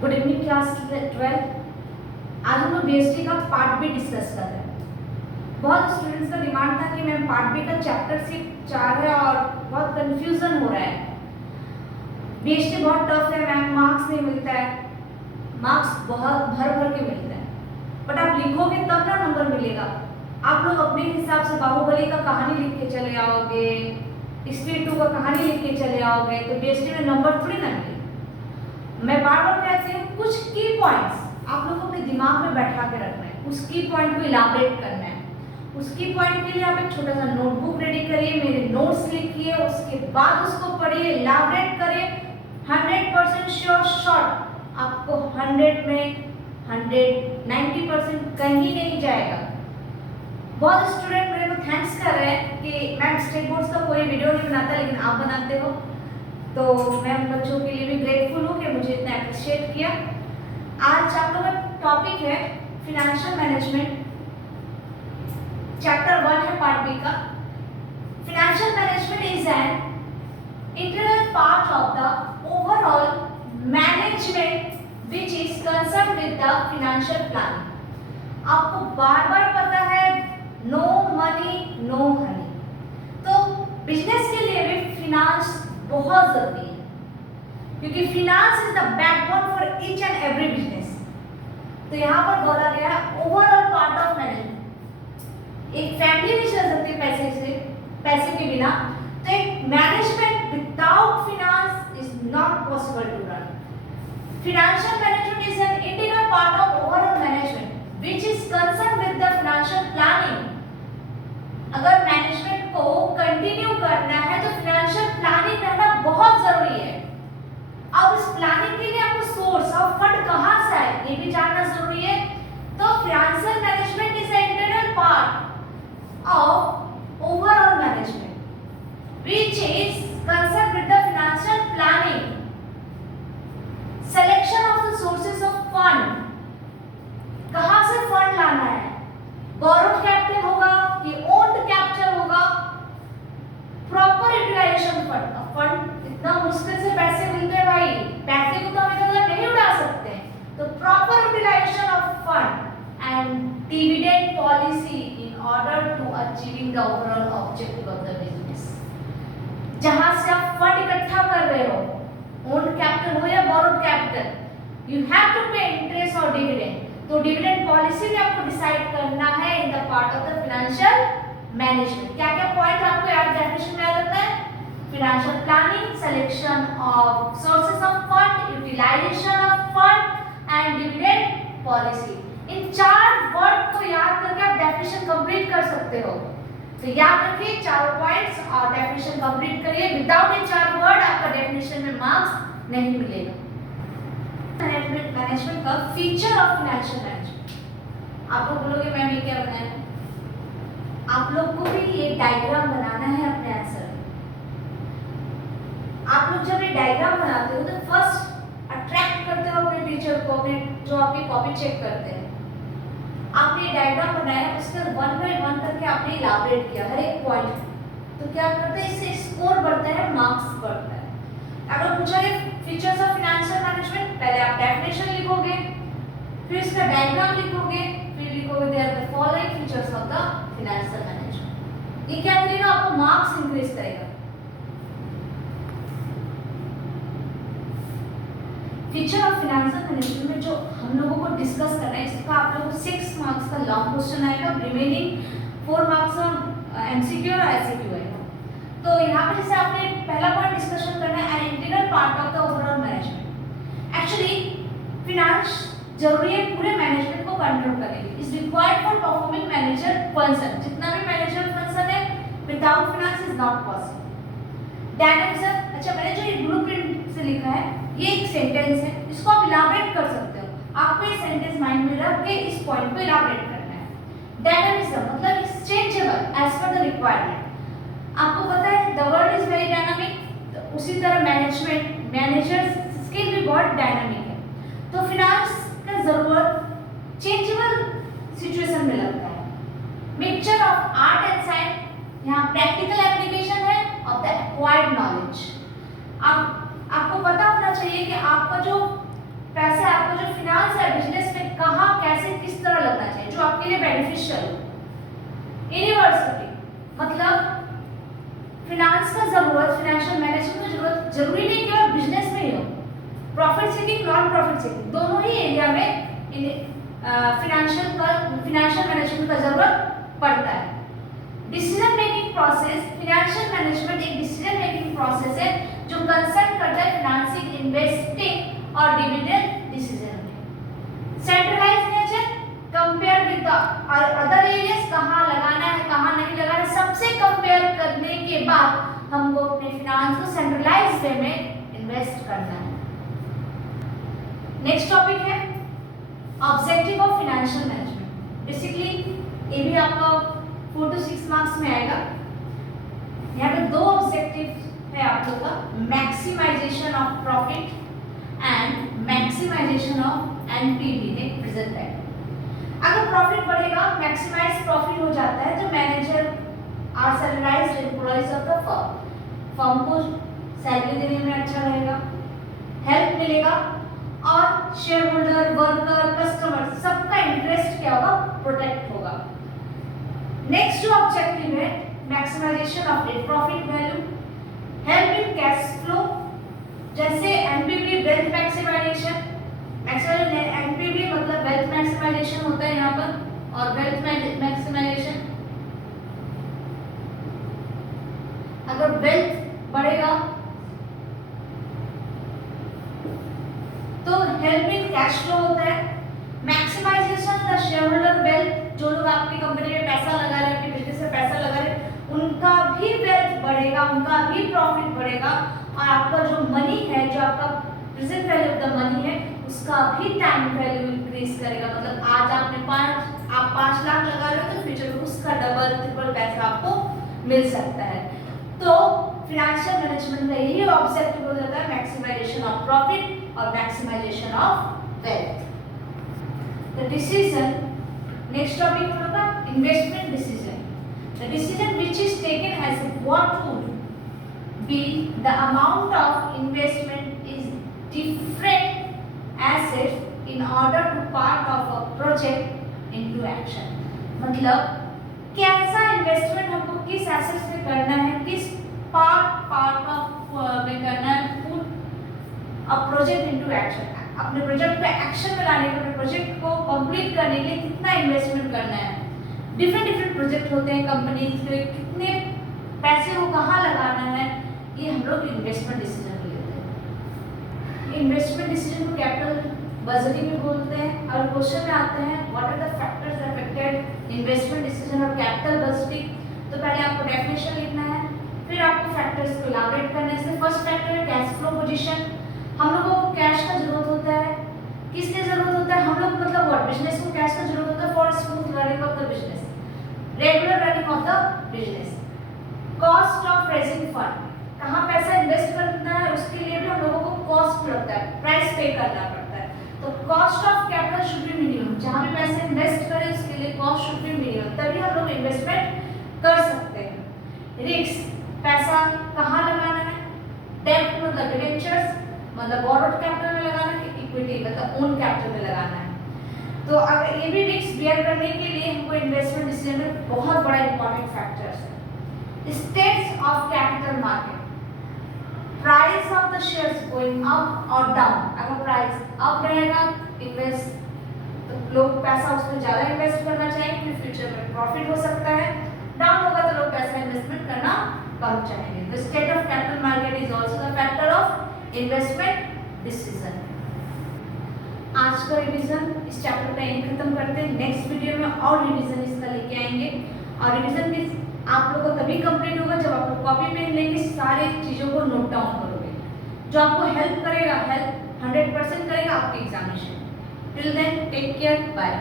Good evening class 12। आज हम लोग बीएसटी का पार्ट बी डिस्कस कर रहे हैं। बहुत स्टूडेंट्स का डिमांड था कि मैम पार्ट बी का चैप्टर सिर्फ 4 है और बहुत कंफ्यूजन हो रहा है। बीएसटी बहुत टफ है मैम, मार्क्स नहीं मिलता है, मार्क्स बहुत भर भर के मिलता है, बट आप लिखोगे तब ना नंबर मिलेगा। आप लोग अपने हिसाब से बाहुबली का कहानी लिख के चले आओगे, स्ट्रीट 2 का कहानी लिख के चले आओगे तो बीएसटी में नंबर थोड़ी ना मिलेगा। मैं बार बार कहती हूँ कुछ की पॉइंट्स आप लोग को अपने दिमाग में बैठा के रखना है, उस की पॉइंट को इलाबरेट करना है। उस की पॉइंट के लिए आप एक छोटा सा नोटबुक रेडी करिए, मेरे नोट्स लिखिए, उसके बाद उसको पढ़िए, इलाबरेट करिए। 100% श्योर शॉर्ट आपको 100 में 90% कहीं नहीं जाएगा। बहुत स्टूडेंट मेरे को थैंक्स कर रहे हैं कि मैम स्टेट बोर्ड्स का कोई वीडियो नहीं बनाता लेकिन आप बनाते हो, तो मैं उन बच्चों के लिए भी ग्रेटफुल हूँ कि मुझे इतना अप्रिशिएट किया। आज आप लोगों का टॉपिक है फिनेंशियल मैनेजमेंट, चैप्टर 1 है पार्ट बी का। Financial management is an integral part of the overall management which is concern with the financial planning. आपको बार बार पता है नो मनी नो हनी, तो बिजनेस के लिए भी फिनांस बहुत जरूरी है क्योंकि finance is the backbone for each and every business. तो यहाँ पर बोला गया है ओवरऑल पार्ट ऑफ मैनेजमेंट। एक फैमिली नहीं चल सकती पैसे के बिना, तो एक management without finance is not possible to run. Financial management is an integral part of overall management which is concern with the financial planning. अगर मैनेजमेंट को कंटिन्यू करना है तो फाइनेंशियल प्लानिंग रहना बहुत जरूरी है। अब इस प्लानिंग के लिए आपको सोर्स ऑफ फंड कहां से आए ये भी जानना जरूरी है। तो financial management is an integral part of overall management which is concern with the financial planning. Selection of the sources of fund, कहां से फंड लाना है, बोरोड कैपिटल होगा कि ओन्ड कैपिटल होगा, प्रॉपर यूटिलाइजेशन फंड। इतना मुश्किल से पैसे मिलते हैं भाई, पैसे को तो हम इधर नहीं उड़ा सकते, तो proper utilization of fund and dividend policy in order to achieving the overall objective of the business. जहां से आप फंड इकट्ठा कर रहे हो, ओन्ड कैपिटल हो या borrowed capital, you have to pay interest और डिविडेंड। तो डिविडेंड पॉलिसी भी आपको डिसाइड करना है in the part of the financial management. क्या क्या पॉइंट आपको याद डेफिनेशन में याद रखना है? Financial planning, selection of sources of fund, utilization of fund and dividend policy. इन 4 वर्ड को याद करके आप डेफिनेशन कंप्लीट कर सकते हो। तो याद रखिए 4 पॉइंट्स और डेफिनेशन कंप्लीट करिए। विदाउट ये 4 वर्ड आपका डेफिनेशन में मार्क्स नहीं मिलेगा। मैनेजमेंट का फीचर ऑफ फाइनेंशियल मैनेजमेंट। आप लोग बोलोगे मैम ये क्या बनाया है? आप लोग को भी ये डायग्राम बनाना है अपने आंसर में। आप लोग जब ये डायग्राम बनाते हो तो फर्स्ट अट्रैक्ट करते हो अपने टीचर को, अपने जो आपकी कॉपी चेक करते हैं। आपने ये डायग्राम बनाया, उसके 1 बाय 1 करके आपने इलाबरेट किया हर एक पॉइंट, तो क्या करते हैं इससे स्कोर बढ़ता है, मार्क्स बढ़ता है। अगर पूछा गया फीचर्स ऑफ फाइनेंशियल मैनेजमेंट, पहले आप डेफिनेशन लिखोगे, फिर इसका डायग्राम लिखोगे, फिर लिखोगे there the following features of the financial management. ये क्या करेगा? आपको मार्क्स इंक्रीज करेगा। फीचर ऑफ फाइनेंशियल मैनेजमेंट में जो हम लोगों को डिस्कस करना है, इसका आप लोगों को 6 मार्क्स का लॉन्ग क्वेश्चन आएगा, रिमेनिंग 4 मार्क्स का एमसीक्यू और एससीक्यू आएगा। तो यहाँ पे जैसे आपने पहला पॉइंट डिस्कशन करना है N integral part of the overall management. Actually finance जरूरी है पूरे मैनेजमेंट को कंट्रोल करने के लिए। Is required for performing manager function. जितना भी मैनेजर फंक्शन है without finance is not possible. Dynamism, अच्छा मैंने जो ये ब्लूप्रिंट से लिखा है ये एक सेंटेंस है, इसको आप इलाबरेट कर सकते हो। आपको ये सेंटेंस माइंड में रख के इस पॉइंट को इलाबरेट करना है। डायनेमिज्म मतलब it's changeable as per the requirement. आपको पता है the world is very dynamic, तो उसी तरह मैनेजमेंट मैनेजर्स स्किल भी बहुत डायनामिक है। तो फिनांस का जरूरत चेंजेबल सिचुएशन में लगता है। Mixture of art and science, यहाँ प्रैक्टिकल एप्लीकेशन है ऑफ द एक्वायर्ड नॉलेज। आपको पता होना चाहिए कि आपका जो पैसा आपका जो फिनांस है बिजनेस में कहाँ कैसे किस तरह लगना चाहिए जो आपके लिए बेनिफिशियल हो। यूनिवर्सिटी मतलब फिनांस का जरूरत, फाइनेंशियल मैनेजमेंट की जरूरत जरूरी नहीं कि बिजनेस में ही हो, profit seeking non profit seeking दोनों ही एरिया में फाइनेंशियल मैनेजमेंट का जरूरत पड़ता है। Decision making process, financial management एक डिसीजन मेकिंग प्रोसेस है जो कंसर्न करता है फाइनेंसिंग, इन्वेस्टिंग और डिविडेंड डिसीजन में। Centralised nature compare with the other areas, कहाँ लगाना है कहाँ नहीं लगाना है सबसे कंपेयर करने के बाद हमको अपने फाइनेंस को सेंट्रलाइज्ड वे में इन्वेस्ट करना है। नेक्स्ट टॉपिक है objective of financial management. Basically ये भी आपका 4 to 6 मार्क्स में आएगा। यहाँ पे दो ऑब्जेक्टिव है आप लोग का, maximization of profit and maximization of NPV ने प्रेजेंट है। अगर प्रॉफिट बढ़ेगा, मैक्सिमाइज प्रॉफिट हो जाता है तो manager are salaried employees of the firm को सैलरी देने में अच्छा रहेगा, हेल्प मिलेगा और शेयर होल्डर, वर्कर, कस्टमर सबका इंटरेस्ट क्या होगा, प्रोटेक्ट होगा। नेक्स्ट जो ऑब्जेक्टिव है maximisation of net profit value, help in cash flow, जैसे एनपीवी वेल्थ मैक्सिमाइजेशन, एनपीवी मतलब वेल्थ मैक्सिमाइजेशन होता है यहाँ पर, और वेल्थ मैक्सिमाइजेशन अगर वेल्थ बढ़ेगा तो हेल्प इन कैश फ्लो होता है। Maximization the shareholder wealth, जो लोग आपकी कंपनी में पैसा लगा रहे हैं, आपके बिजनेस में पैसा लगा रहे हैं, उनका भी वेल्थ बढ़ेगा, उनका भी प्रॉफिट बढ़ेगा और आपका जो मनी है, जो आपका present value of the money है, उसका भी टाइम वैल्यू इंक्रीज करेगा। मतलब आज आपने 5 लाख लगा रहे हो तो फ्यूचर में उसका डबल ट्रिपल पैसा आपको मिल सकता है। तो फाइनेंशियल मैनेजमेंट का यही ऑब्जेक्टिव हो जाता है, मैक्सिमाइजेशन ऑफ प्रॉफिट और maximization of wealth. The decision, next topic हम लोग का investment decision. The decision which is taken as what would be the amount of investment is different asset in order to part of a project into action. मतलब कैसा investment हमको किस assets में करना है, किस पार्ट ऑफ में करना है, अब प्रोजेक्ट इनटू एक्शन, अपने प्रोजेक्ट को एक्शन में लाने के लिए, प्रोजेक्ट को कंप्लीट करने के लिए कितना इन्वेस्टमेंट करना है। डिफरेंट प्रोजेक्ट होते हैं कंपनीज के, कितने पैसे को कहाँ लगाना है, ये हम लोग इन्वेस्टमेंट डिसीजन लेते हैं। इन्वेस्टमेंट डिसीजन को कैपिटल बजटिंग भी बोलते हैं। और क्वेश्चन में आते हैं what are the factors affected investment decision और कैपिटल बजटिंग। तो पहले आपको डेफिनेशन लिखना है, फिर आपको फैक्टर्स को इलाबोरेट करने से। फर्स्ट फैक्टर है कैश फ्लो पोजीशन, हम लोगों को कैश का जरूरत होता है। किस लिए जरूरत होता है, हम लोग मतलब व्हाट, बिजनेस को कैश का जरूरत होता है for smooth running of the business, regular running of the business. Cost of raising fund, कहाँ पैसा इन्वेस्ट करना है उसके लिए भी हम लोगों को कॉस्ट लगता है, प्राइस पे करना पड़ता है। तो cost of capital should be minimum, जहाँ भी पैसे इन्वेस्ट करें उसके लिए कॉस्ट शुड बी मिनिमम, तभी हम लोग इन्वेस्टमेंट कर सकते हैं। रिस्क, पैसा कहाँ लगाना है, डेब्ट मतलब डिबेंचर्स मतलब बोरोड कैपिटल में लगाना है, इक्विटी मतलब ओन कैपिटल में लगाना है। तो अगर ये भी रिस्क बेयर करने के लिए हमको इन्वेस्टमेंट डिसीजन में बहुत बड़ा इंपॉर्टेंट फैक्टर्स है। States of capital market, price of the shares going up और डाउन, अगर प्राइस अप रहेगा इन्वेस्ट तो लोग पैसा उसमें ज़्यादा इन्वेस्ट करना चाहेंगे, फिर फ्यूचर में प्रॉफिट हो सकता है। डाउन होगा तो लोग पैसा इन्वेस्टमेंट करना कम चाहेंगे। The state of capital market is also the factor of investment decision. आज का रिवीजन इस चैप्टर का यहीं खत्म करते हैं। नेक्स्ट वीडियो में और रिवीजन इसका लेके आएंगे, और रिवीजन भी आप लोगों का तभी कंप्लीट होगा जब आप लोग कॉपी पेन लेके सारी चीज़ों को नोट डाउन करोगे, जो आपको हेल्प करेगा, हेल्प 100% करेगा आपके examination. Till then take care, bye.